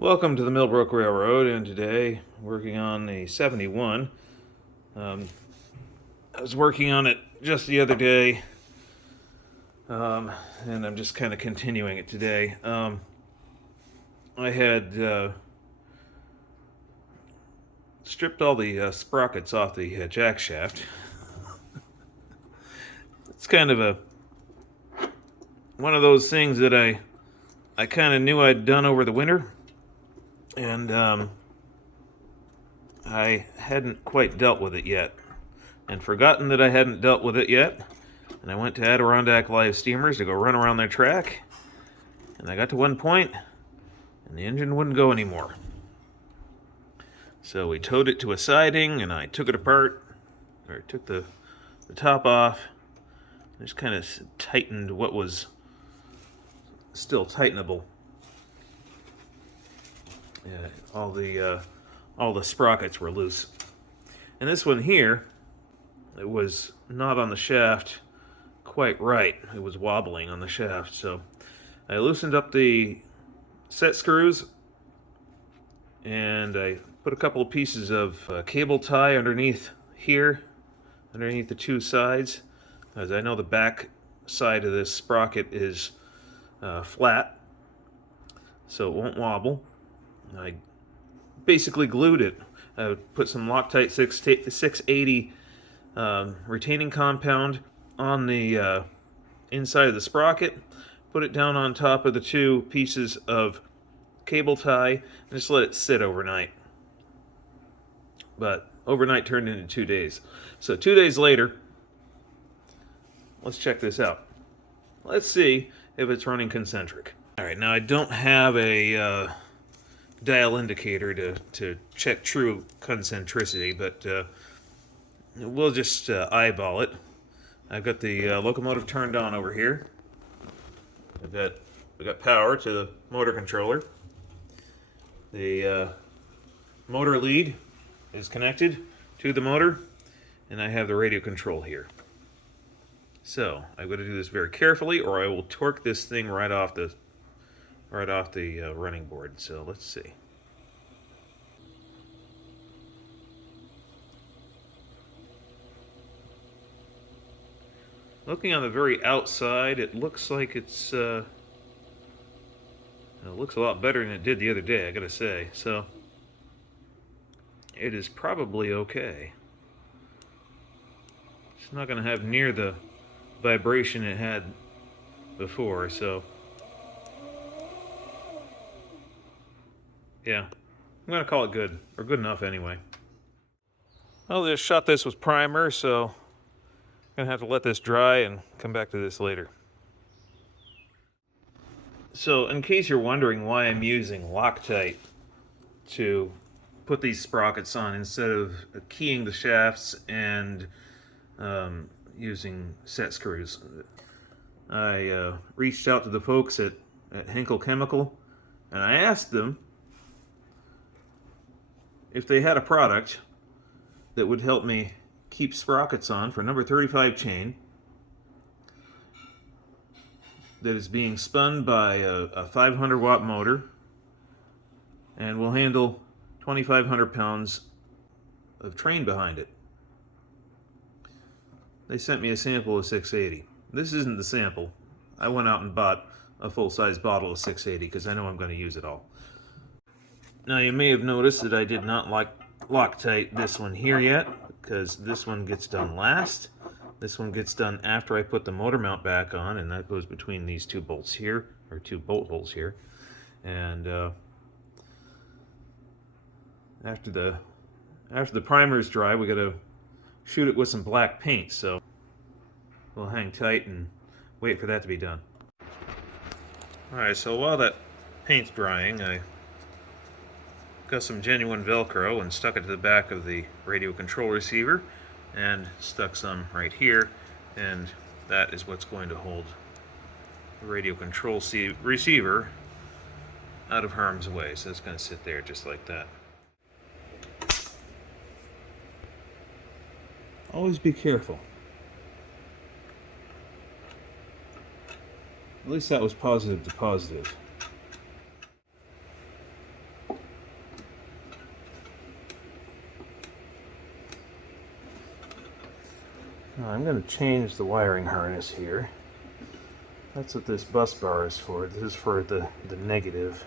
Welcome to the Mill Brook Railroad, and today working on a 71. I was working on it just the other day, and I'm just kind of continuing it today. I had stripped all the sprockets off the jack shaft. It's kind of one of those things that I kind of knew I'd done over the winter. And I hadn't quite dealt with it yet, and forgotten that I hadn't dealt with it yet. And I went to Adirondack Live Steamers to go run around their track, and I got to one point, and the engine wouldn't go anymore. So we towed it to a siding, and I took it apart, or took the top off, and just kind of tightened what was still tightenable. Yeah, all the sprockets were loose. And this one here, it was not on the shaft quite right. It was wobbling on the shaft. So I loosened up the set screws, and I put a couple of pieces of cable tie underneath here, underneath the two sides, as I know the back side of this sprocket is flat, so it won't wobble. I basically glued it. I put some Loctite 680 retaining compound on the inside of the sprocket, put it down on top of the two pieces of cable tie, and just let it sit overnight. But overnight turned into 2 days. So 2 days later, let's check this out. Let's see if it's running concentric. All right, now I don't have a dial indicator to check true concentricity, but we'll just eyeball it. I've got the locomotive turned on over here. I've got power to the motor controller. The motor lead is connected to the motor, and I have the radio control here. So I'm going to do this very carefully, or I will torque this thing right off the running board. So let's see. Looking on the very outside, it looks like it looks a lot better than it did the other day, I gotta say. So it is probably okay. It's not going to have near the vibration it had before, so yeah, I'm going to call it good, or good enough anyway. I'll just shot this with primer, so I'm going to have to let this dry and come back to this later. So in case you're wondering why I'm using Loctite to put these sprockets on instead of keying the shafts and using set screws, I reached out to the folks at Henkel Chemical, and I asked them if they had a product that would help me keep sprockets on for number 35 chain that is being spun by a 500 watt motor and will handle 2,500 pounds of train behind it. They sent me a sample of 680. This isn't the sample. I went out and bought a full-size bottle of 680 because I know I'm going to use it all. Now you may have noticed that I did not Loctite this one here yet, because this one gets done last. This one gets done after I put the motor mount back on, and that goes between these two bolts here, or two bolt holes here. And after the primer is dry, we got to shoot it with some black paint. So we'll hang tight and wait for that to be done. All right. So while that paint's drying, I got some genuine Velcro and stuck it to the back of the radio control receiver, and stuck some right here, and that is what's going to hold the radio control receiver out of harm's way. So it's going to sit there just like that. Always be careful. At least that was positive to positive. I'm going to change the wiring harness here. That's what this bus bar is for. This is for the negative.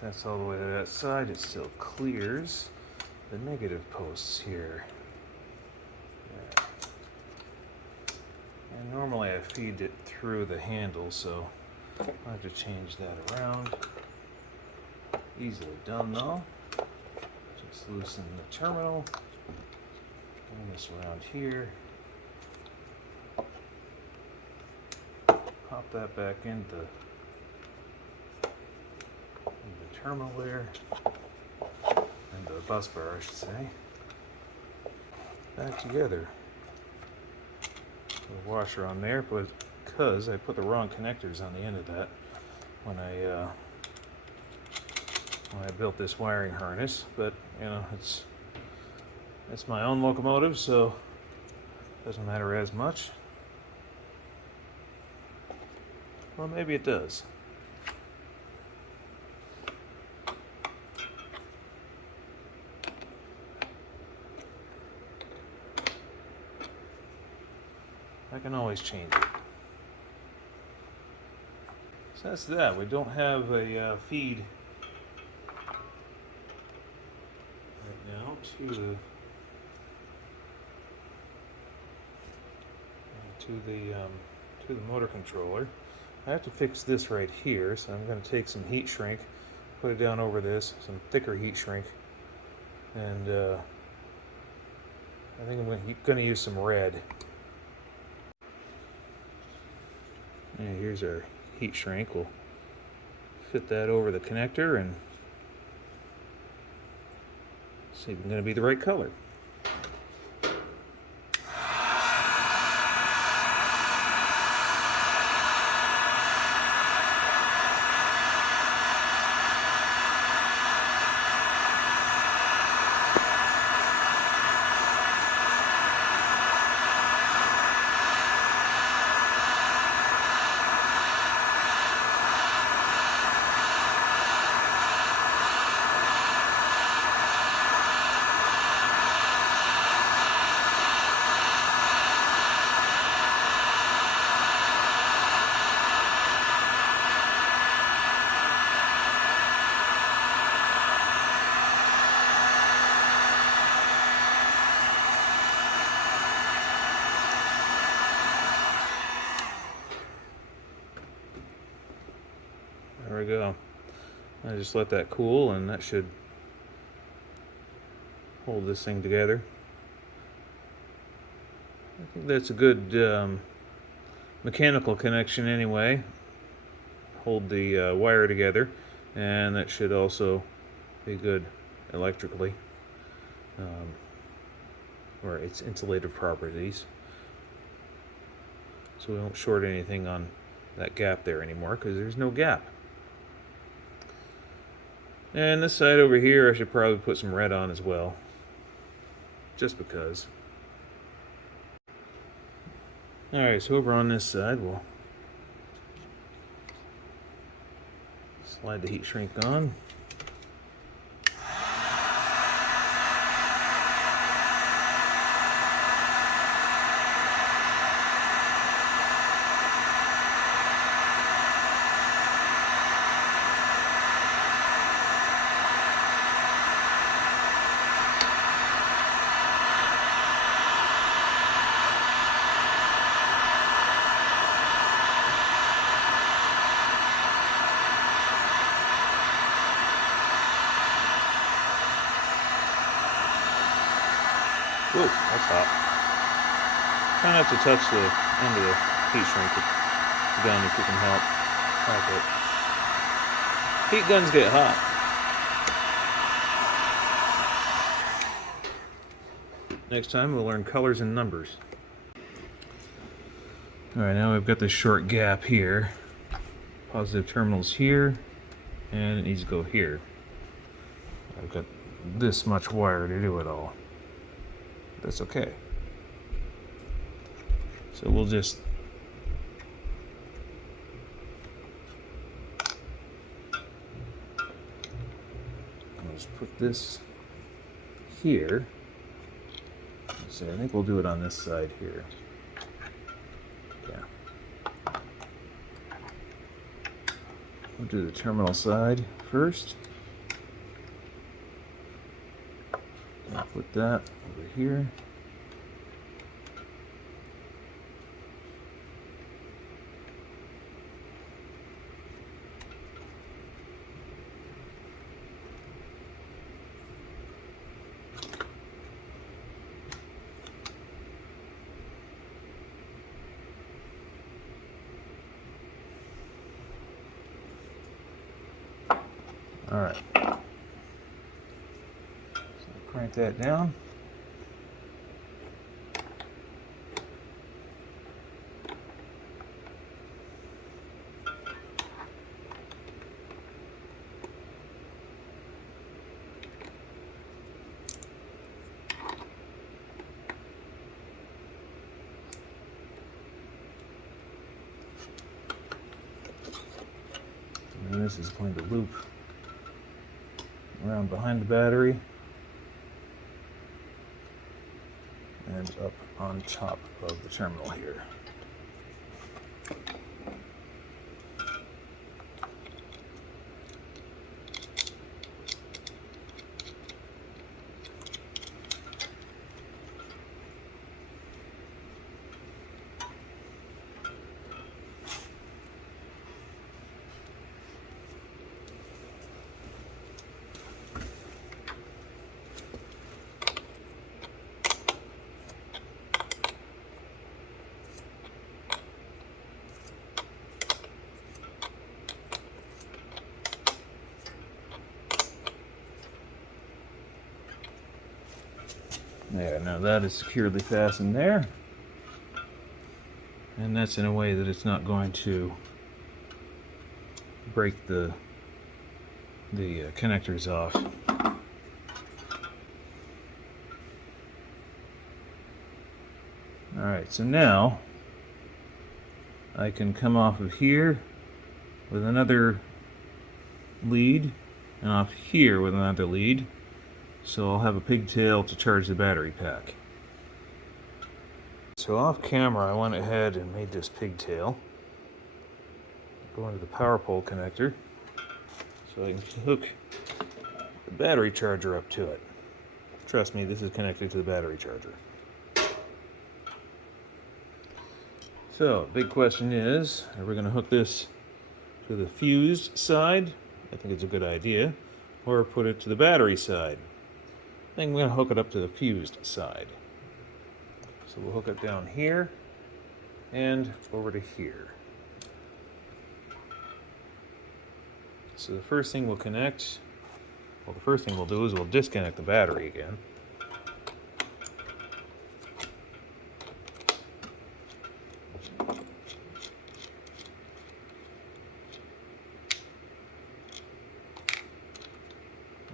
That's all the way to that side. It still clears the negative posts here. And normally I feed it through the handle, so I'll have to change that around. Easily done though. Just loosen the terminal. Turn this around here. Pop that back into the terminal there, and the bus bar, I should say. Back together. The washer on there, but because I put the wrong connectors on the end of that when I built this wiring harness. But you know, it's my own locomotive, so it doesn't matter as much. Well, maybe it does. I can always change it. So that's that. We don't have a feed right now to the motor controller. I have to fix this right here, so I'm going to take some heat shrink, put it down over this, some thicker heat shrink, and I think I'm going to use some red. And here's our heat shrink. We'll fit that over the connector and see if it's going to be the right color. There we go. I just let that cool, and that should hold this thing together. I think that's a good mechanical connection anyway. Hold the wire together, and that should also be good electrically, or its insulative properties. So we won't short anything on that gap there anymore, because there's no gap. And this side over here, I should probably put some red on as well, just because. Alright, so over on this side, we'll slide the heat shrink on. Whoa, that's hot. Try not to touch the end of the heat shrink gun if you can help. Like it. Heat guns get hot. Next time we'll learn colors and numbers. Alright, now we've got this short gap here. Positive terminals here, and it needs to go here. I've got this much wire to do it all. That's okay. So we'll just put this here. So I think we'll do it on this side here. Yeah. We'll do the terminal side first. I'll put that over here. All right. So crank that down. And this is going to loop around behind the battery and up on top of the terminal here. There, now that is securely fastened there. And that's in a way that it's not going to break the connectors off. Alright, so now I can come off of here with another lead and off here with another lead. So I'll have a pigtail to charge the battery pack. So off camera I went ahead and made this pigtail. Go into the power pole connector so I can hook the battery charger up to it. Trust me, this is connected to the battery charger. So, big question is, are we going to hook this to the fused side I think it's a good idea, or put it to the battery side. I think I'm going to hook it up to the fused side. So we'll hook it down here and over to here. So the first thing we'll connect, well, the first thing we'll do is we'll disconnect the battery again.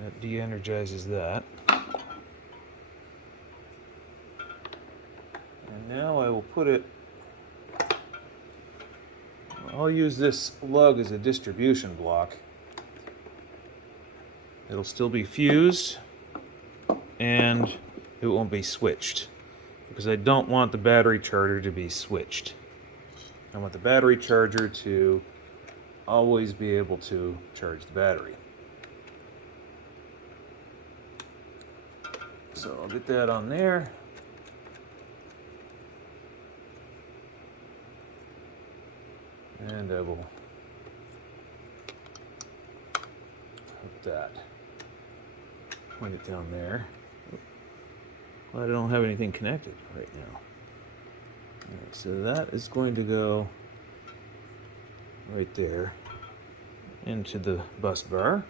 That de-energizes that. And now I will put it, I'll use this lug as a distribution block. It'll still be fused and it won't be switched because I don't want the battery charger to be switched. I want the battery charger to always be able to charge the battery. So I'll get that on there. And I will hook that. Point it down there. Well, I don't have anything connected right now. Alright, so that is going to go right there into the bus bar.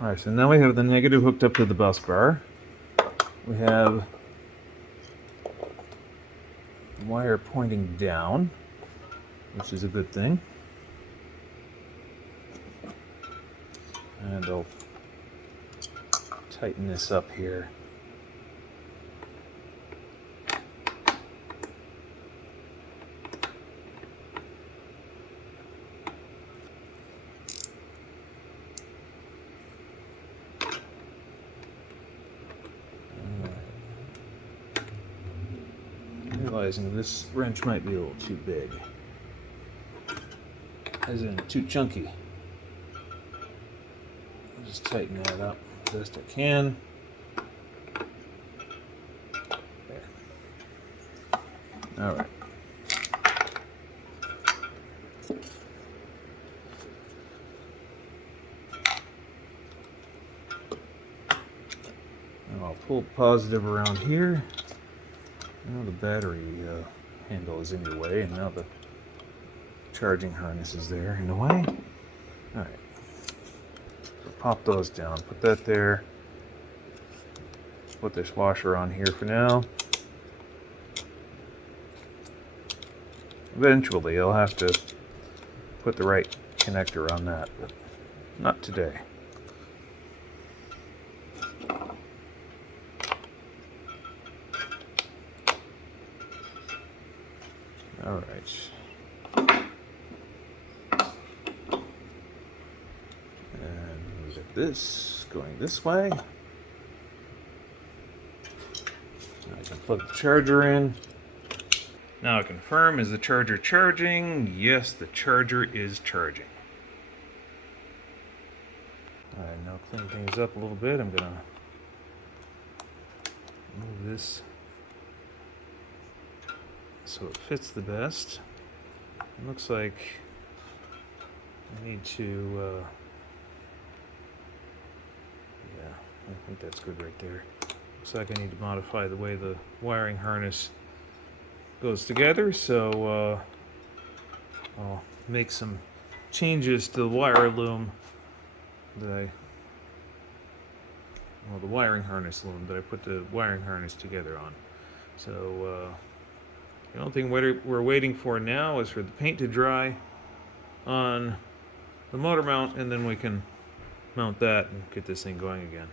Alright, so now we have the negative hooked up to the bus bar. We have the wire pointing down, which is a good thing. And I'll tighten this up here. Realizing this wrench might be a little too big, as in too chunky. I'll just tighten that up as best I can. There. All right. Now I'll pull positive around here. Now the battery handle is in your way, and now the charging harness is there in the way. Alright, so pop those down, put that there, put this washer on here for now. Eventually I'll have to put the right connector on that, but not today. All right. And we got this going this way. Now I can plug the charger in. Now I confirm, is the charger charging? Yes, the charger is charging. All right, now clean things up a little bit. I'm gonna move this so it fits the best. It looks like I need to, yeah, I think that's good right there. Looks like I need to modify the way the wiring harness goes together, so I'll make some changes to the wire loom that the wiring harness loom that I put the wiring harness together on. So, the only thing we're waiting for now is for the paint to dry on the motor mount, and then we can mount that and get this thing going again.